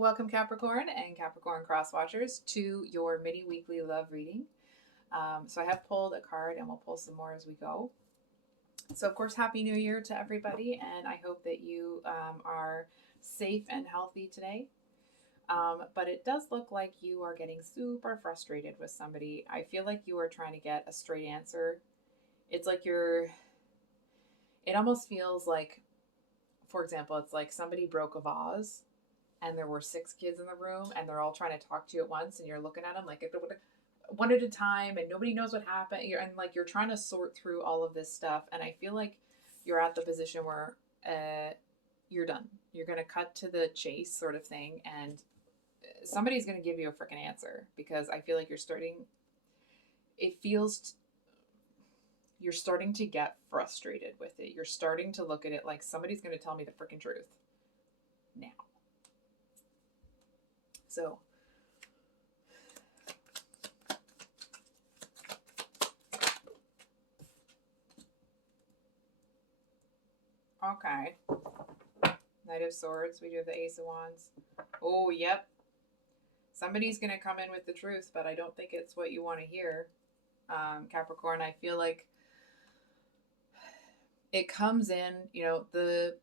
Welcome, Capricorn and Capricorn cross watchers, to your mini weekly love reading. So I have pulled a card and we'll pull some more as we go. So, of course, Happy New Year to everybody, and I hope that you are safe and healthy today. But it does look like you are getting super frustrated with somebody. I feel like you are trying to get a straight answer. It's like it almost feels like, for example, it's like somebody broke a vase and there were 6 kids in the room and they're all trying to talk to you at once and you're looking at them like one at a time and nobody knows what happened. You're trying to sort through all of this stuff, and I feel like you're at the position where you're done. You're going to cut to the chase sort of thing, and somebody's going to give you a freaking answer, because I feel like you're starting to get frustrated with it. You're starting to look at it like somebody's going to tell me the freaking truth now. So okay. Knight of Swords. We do have the Ace of Wands. Oh, yep. Somebody's going to come in with the truth, but I don't think it's what you want to hear. Capricorn, I feel like it comes in, the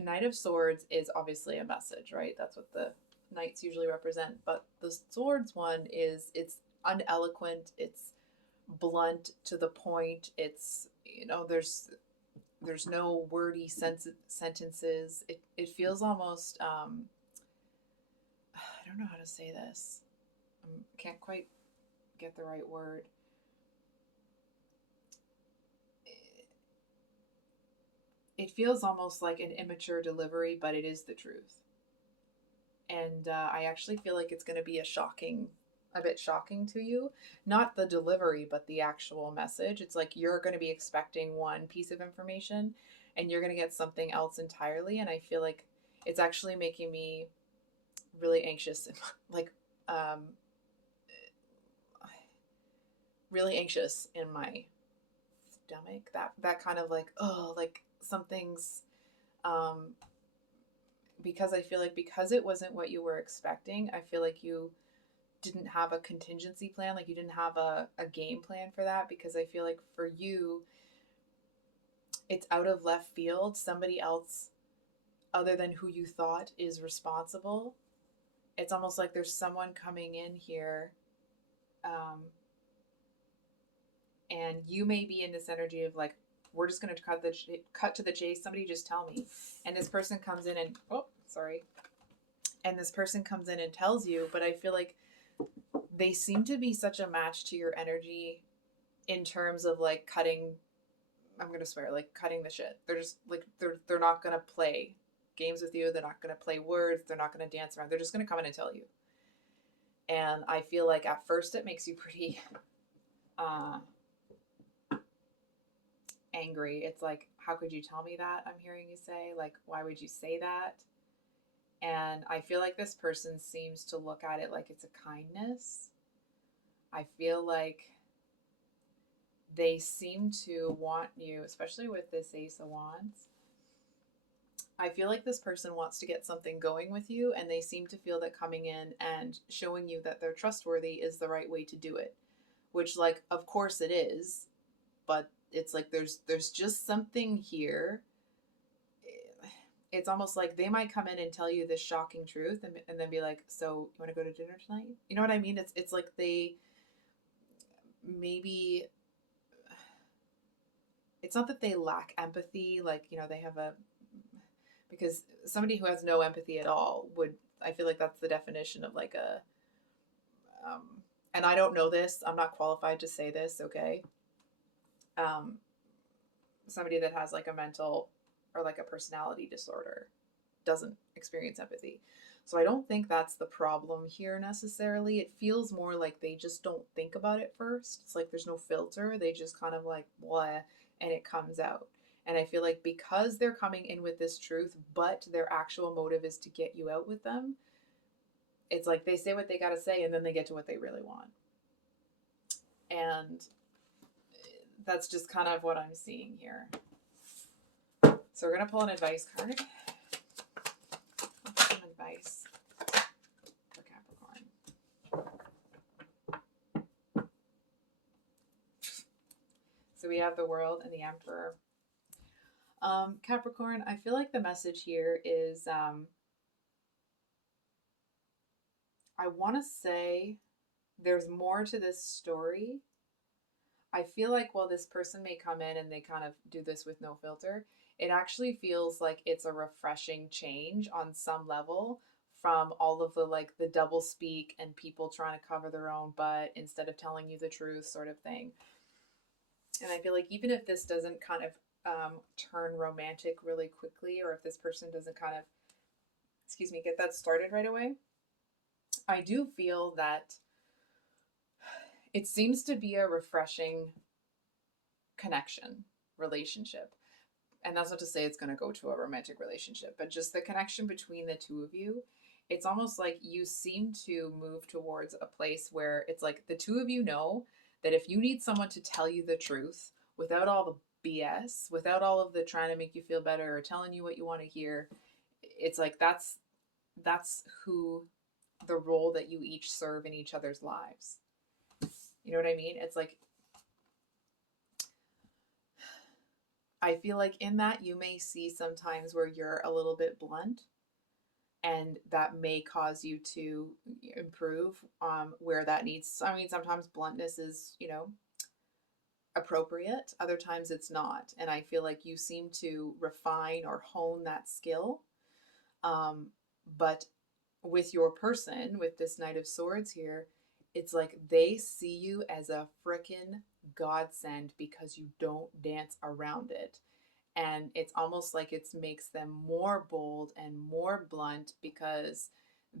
Knight of Swords is obviously a message, right? That's what the Knights usually represent. But the Swords one it's uneloquent, it's blunt to the point. It's, there's no wordy sentences. It feels almost, I don't know how to say this. I can't quite get the right word. It feels almost like an immature delivery, but it is the truth. And I actually feel like it's going to be a bit shocking to you. Not the delivery, but the actual message. It's like you're going to be expecting one piece of information and you're going to get something else entirely. And I feel like it's actually making me really anxious, really anxious in my stomach. That kind of like, oh, like something's, because I feel like because it wasn't what you were expecting, I feel like you didn't have a contingency plan, like you didn't have a game plan for that, because I feel like for you, it's out of left field. Somebody else other than who you thought is responsible. It's almost like there's someone coming in here, and you may be in this energy of like, we're just going to cut to the chase. Somebody just tell me. And this person comes in and, and this person comes in and tells you, but I feel like they seem to be such a match to your energy in terms of like cutting, I'm going to swear, like cutting the shit. They're just like, they're not going to play games with you. They're not going to play words. They're not going to dance around. They're just going to come in and tell you. And I feel like at first it makes you pretty, angry. It's like, how could you tell me that? I'm hearing you say, like, why would you say that? And I feel like this person seems to look at it like it's a kindness. I feel like they seem to want you, especially with this Ace of Wands. I feel like this person wants to get something going with you, and they seem to feel that coming in and showing you that they're trustworthy is the right way to do it. Which, like, of course it is, but it's like there's just something here. It's almost like they might come in and tell you this shocking truth and then be like, so you want to go to dinner tonight? You know what I mean? It's like they maybe, it's not that they lack empathy, like, they have because somebody who has no empathy at all would, I feel like that's the definition of like and I don't know this, I'm not qualified to say this, okay? Somebody that has like a mental or like a personality disorder doesn't experience empathy. So I don't think that's the problem here necessarily. It feels more like they just don't think about it first. It's like there's no filter. They just kind of like, blah, and it comes out. And I feel like because they're coming in with this truth, but their actual motive is to get you out with them, it's like they say what they got to say and then they get to what they really want. And that's just kind of what I'm seeing here. So we're going to pull an advice card. Some advice. we have the World and the Emperor. Capricorn, I feel like the message here is I want to say there's more to this story. I feel like while this person may come in and they kind of do this with no filter, it actually feels like it's a refreshing change on some level from all of the like the double speak and people trying to cover their own butt instead of telling you the truth sort of thing. And I feel like even if this doesn't kind of turn romantic really quickly, or if this person doesn't kind of, excuse me, get that started right away, I do feel that it seems to be a refreshing connection, relationship. And that's not to say it's going to go to a romantic relationship, but just the connection between the two of you. It's almost like you seem to move towards a place where it's like the two of you know that if you need someone to tell you the truth without all the BS, without all of the trying to make you feel better or telling you what you want to hear, it's like that's who the role that you each serve in each other's lives. You know what I mean? It's like I feel like in that you may see sometimes where you're a little bit blunt, and that may cause you to improve where that needs. I mean, sometimes bluntness is, appropriate. Other times it's not. And I feel like you seem to refine or hone that skill. But with your person, with this Knight of Swords here, it's like they see you as a frickin' godsend because you don't dance around it. And it's almost like it makes them more bold and more blunt because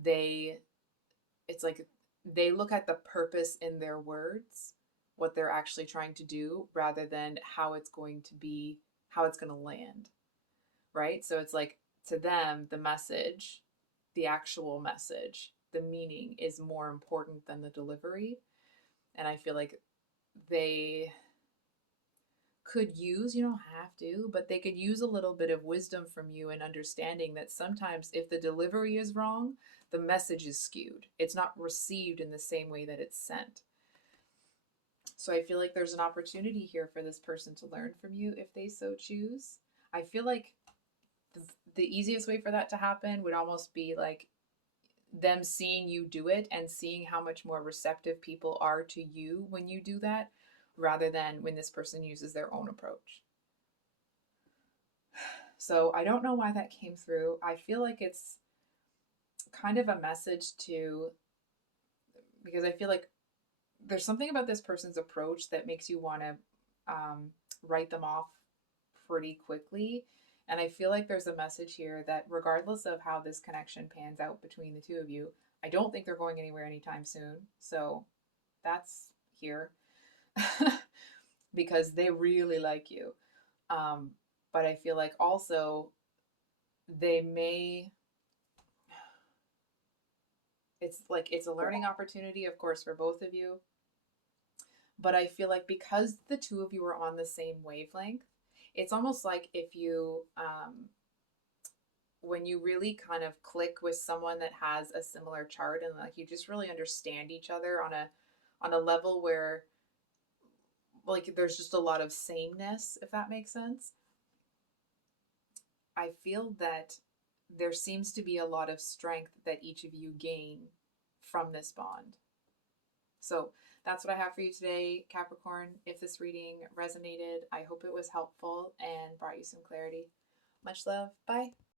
it's like they look at the purpose in their words, what they're actually trying to do, rather than how it's going to be, how it's going to land. Right? So it's like to them, the message, the actual message, the meaning is more important than the delivery. And I feel like they could use, you don't have to, but they could use a little bit of wisdom from you and understanding that sometimes if the delivery is wrong, the message is skewed. It's not received in the same way that it's sent. So I feel like there's an opportunity here for this person to learn from you if they so choose. I feel like the easiest way for that to happen would almost be like them seeing you do it and seeing how much more receptive people are to you when you do that, rather than when this person uses their own approach. So I don't know why that came through. I feel like it's kind of a message to, because I feel like there's something about this person's approach that makes you want to write them off pretty quickly. And I feel like there's a message here that regardless of how this connection pans out between the two of you, I don't think they're going anywhere anytime soon. So that's here. Because they really like you. But I feel like also they may, it's like it's a learning opportunity, of course, for both of you. But I feel like because the two of you are on the same wavelength, it's almost like if you, when you really kind of click with someone that has a similar chart and like you just really understand each other on a level where like there's just a lot of sameness, if that makes sense. I feel that there seems to be a lot of strength that each of you gain from this bond. So that's what I have for you today, Capricorn. If this reading resonated, I hope it was helpful and brought you some clarity. Much love. Bye.